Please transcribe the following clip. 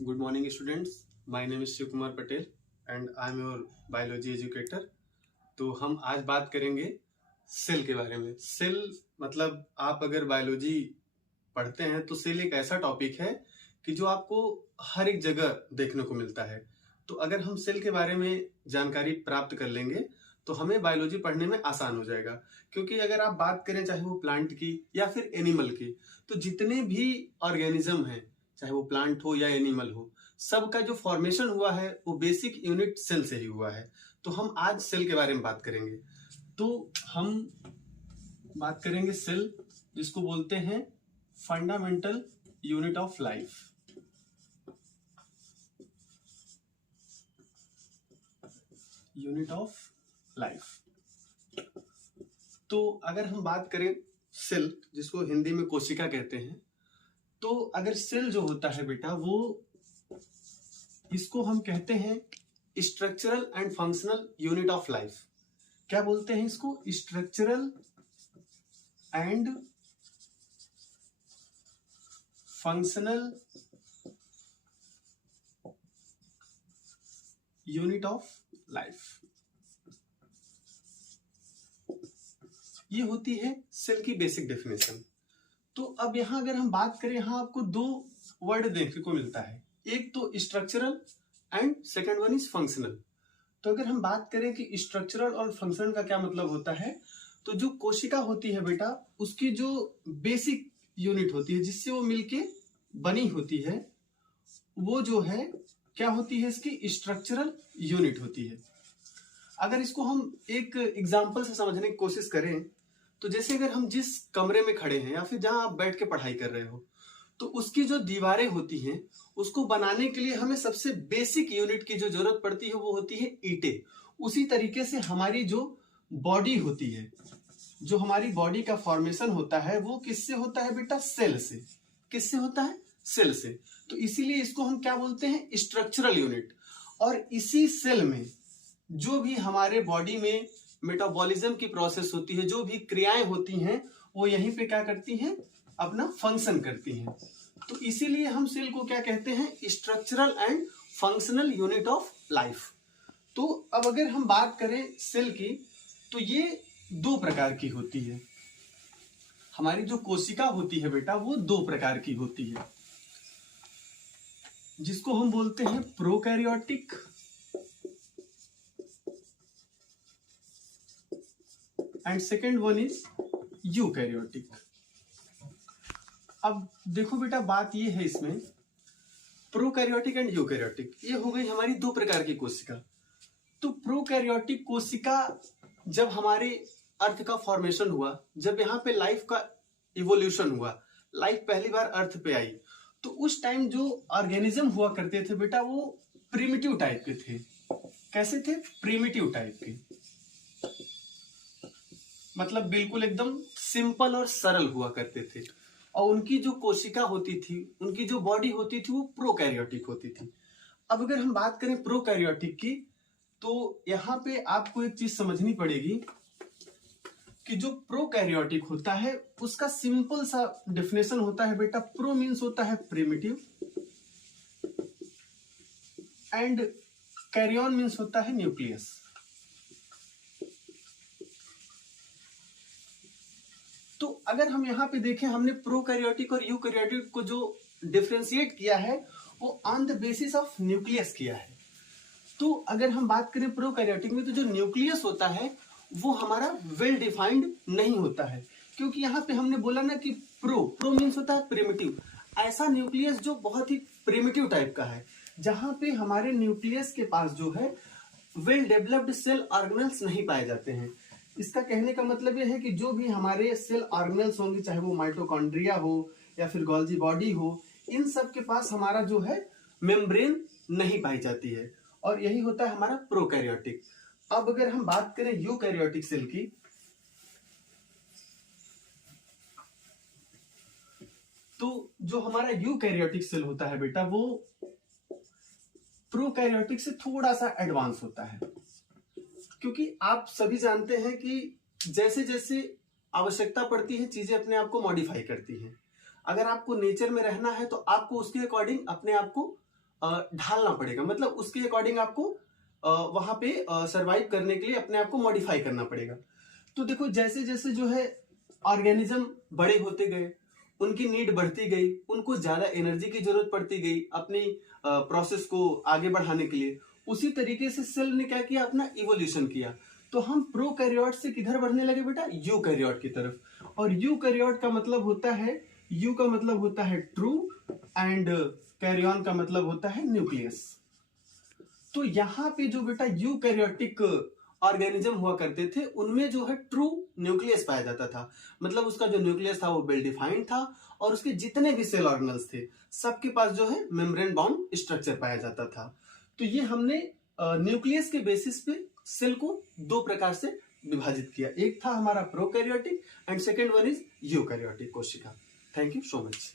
Good morning, students. My name is Shiv Kumar Patel and I am your biology educator. तो हम आज बात करेंगे सेल के बारे में। सेल मतलब आप अगर बायोलॉजी पढ़ते हैं तो सेल एक ऐसा टॉपिक है कि जो आपको हर एक जगह देखने को मिलता है। तो अगर हम सेल के बारे में जानकारी प्राप्त कर लेंगे तो हमें बायोलॉजी पढ़ने में आसान हो जाएगा। क्योंकि अगर आप बात करें चाहे वो प्लांट की या फिर एनिमल की, तो जितने भी ऑर्गेनिज्म हैं, चाहे वो प्लांट हो या एनिमल हो, सबका जो फॉर्मेशन हुआ है वो बेसिक यूनिट सेल से ही हुआ है। तो हम आज सेल के बारे में बात करेंगे। तो हम बात करेंगे सेल, जिसको बोलते हैं fundamental unit of life. Unit of life. तो अगर हम बात करें सेल, जिसको हिंदी में कोशिका कहते हैं, तो अगर सेल जो होता है बेटा, वो इसको हम कहते हैं structural and functional unit of life. क्या बोलते हैं इसको? Structural and functional unit of life. ये होती है सेल की बेसिक डेफिनेशन। तो अब यहां अगर हम बात करें, यहां आपको दो वर्ड देखने को मिलता है, एक तो structural and second one is functional. तो अगर हम बात करें कि स्ट्रक्चरल और फंक्शनल का क्या मतलब होता है, तो जो कोशिका होती है बेटा, उसकी जो बेसिक यूनिट होती है जिससे वो मिलके बनी होती है, वो जो है क्या होती है? इसकी स्ट्रक्चरल यूनिट होती है। अगर इसको हम एक एग्जाम्पल से समझने की कोशिश करें, तो जैसे अगर हम जिस कमरे में खड़े हैं या फिर जहां आप बैठ के पढ़ाई कर रहे हो, तो उसकी जो दीवारें होती हैं, उसको बनाने के लिए हमें सबसे बेसिक यूनिट की जो जरूरत पड़ती है वो होती है ईंटें। उसी तरीके से हमारी जो बॉडी होती है, जो हमारी बॉडी का फॉर्मेशन होता है, वो किससे होता है बेटा? सेल से। किससे होता है? सेल से। तो इसीलिए इसको हम क्या बोलते हैं? Structural unit. और इसी सेल में जो भी हमारे बॉडी में मेटाबॉलिज्म की प्रोसेस होती है, जो भी क्रियाएं होती हैं, वो यहीं पे क्या करती हैं? अपना फंक्शन करती हैं। तो इसीलिए हम सेल को क्या कहते हैं? Structural and functional unit of life. तो अब अगर हम बात करें सेल की, तो ये दो प्रकार की होती है। हमारी जो कोशिका होती है बेटा, वो दो प्रकार की होती है, जिसको हम बोलते हैं prokaryotic and second one is eukaryotic. अब देखो बेटा, बात ये है इसमें, प्रोकैरियोटिक एंड यूकैरियोटिक, ये हो गई हमारी दो प्रकार की कोशिका। तो प्रोकैरियोटिक कोशिका, जब हमारे अर्थ का फॉर्मेशन हुआ, जब यहाँ पे लाइफ का इवोल्यूशन हुआ, लाइफ पहली बार अर्थ पे आई, तो उस टाइम जो ऑर्गेनिज्म हुआ करते थे बेटा, वो प्रिमिटिव टाइप के थे। कैसे थे? प्रिमिटिव टाइप के, मतलब बिल्कुल एकदम सिंपल और सरल हुआ करते थे। और उनकी जो कोशिका होती थी, उनकी जो बॉडी होती थी, वो प्रोकैरियोटिक होती थी। अब अगर हम बात करें प्रोकैरियोटिक की, तो यहां पे आपको एक चीज समझनी पड़ेगी कि जो प्रोकैरियोटिक होता है, उसका सिंपल सा डेफिनेशन होता है बेटा, प्रो मीन्स होता है प्रिमिटिव एंड कैरियन मीन्स होता है न्यूक्लियस। तो अगर हम यहाँ पे देखें, हमने प्रोकैरियोटिक और यूकैरियोटिक को जो डिफरेंशिएट किया है, वो on the basis of nucleus किया है। तो अगर हम बात करें प्रोकैरियोटिक में, तो जो न्यूक्लियस होता है वो हमारा वेल डिफाइंड नहीं होता है। क्योंकि यहाँ पे हमने बोला ना कि प्रो मीन्स होता है प्रिमिटिव, ऐसा न्यूक्लियस जो बहुत ही प्रिमिटिव टाइप का है, जहां पे हमारे न्यूक्लियस के पास जो है वेल डेवलप्ड सेल ऑर्गेनल्स नहीं पाए जाते हैं। इसका कहने का मतलब यह है कि जो भी हमारे सेल ऑर्गेनल्स होंगे, चाहे वो माइटोकॉन्ड्रिया हो या फिर गोल्जी बॉडी हो, इन सब के पास हमारा जो है मेम्ब्रेन नहीं पाई जाती है, और यही होता है हमारा प्रोकैरियोटिक। अब अगर हम बात करें यूकैरियोटिक सेल की, तो जो हमारा यूकैरियोटिक सेल होता है बेटा, वो प्रोकैरियोटिक से थोड़ा सा एडवांस होता है। क्योंकि आप सभी जानते हैं कि जैसे जैसे आवश्यकता पड़ती है, चीजें अपने आप को मॉडिफाई करती हैं। अगर आपको नेचर में रहना है, तो आपको उसके अकॉर्डिंग अपने आप को ढालना पड़ेगा, मतलब उसके अकॉर्डिंग आपको वहां पे सरवाइव करने के लिए अपने आप को मॉडिफाई करना पड़ेगा। तो देखो जैसे जैसे जो है ऑर्गेनिज्म बड़े होते गए, उनकी नीड बढ़ती गई, उनको ज्यादा एनर्जी की जरूरत पड़ती गई अपनी प्रोसेस को आगे बढ़ाने के लिए, उसी तरीके से सेल ने क्या किया, अपना इवोल्यूशन किया। तो हम प्रोकैरियोट से किधर बढ़ने लगे बेटा, यूकैरियोट की तरफ। और यूकैरियोट का मतलब होता है, यू का मतलब होता है ट्रू एंड कैरियन का मतलब होता है न्यूक्लियस। तो यहाँ पे जो बेटा यूकैरियोटिक ऑर्गेनिज्म हुआ करते थे, उनमें जो है ट्रू न्यूक्लियस पाया जाता था, मतलब उसका जो न्यूक्लियस था वो वेल डिफाइंड था, और उसके जितने भी सेल ऑर्गेनल्स थे सबके पास जो है मेम्ब्रेन बाउंड स्ट्रक्चर पाया जाता था। तो ये हमने न्यूक्लियस के बेसिस पे सेल को दो प्रकार से विभाजित किया, एक था हमारा prokaryotic and second one is eukaryotic कोशिका। Thank you so much.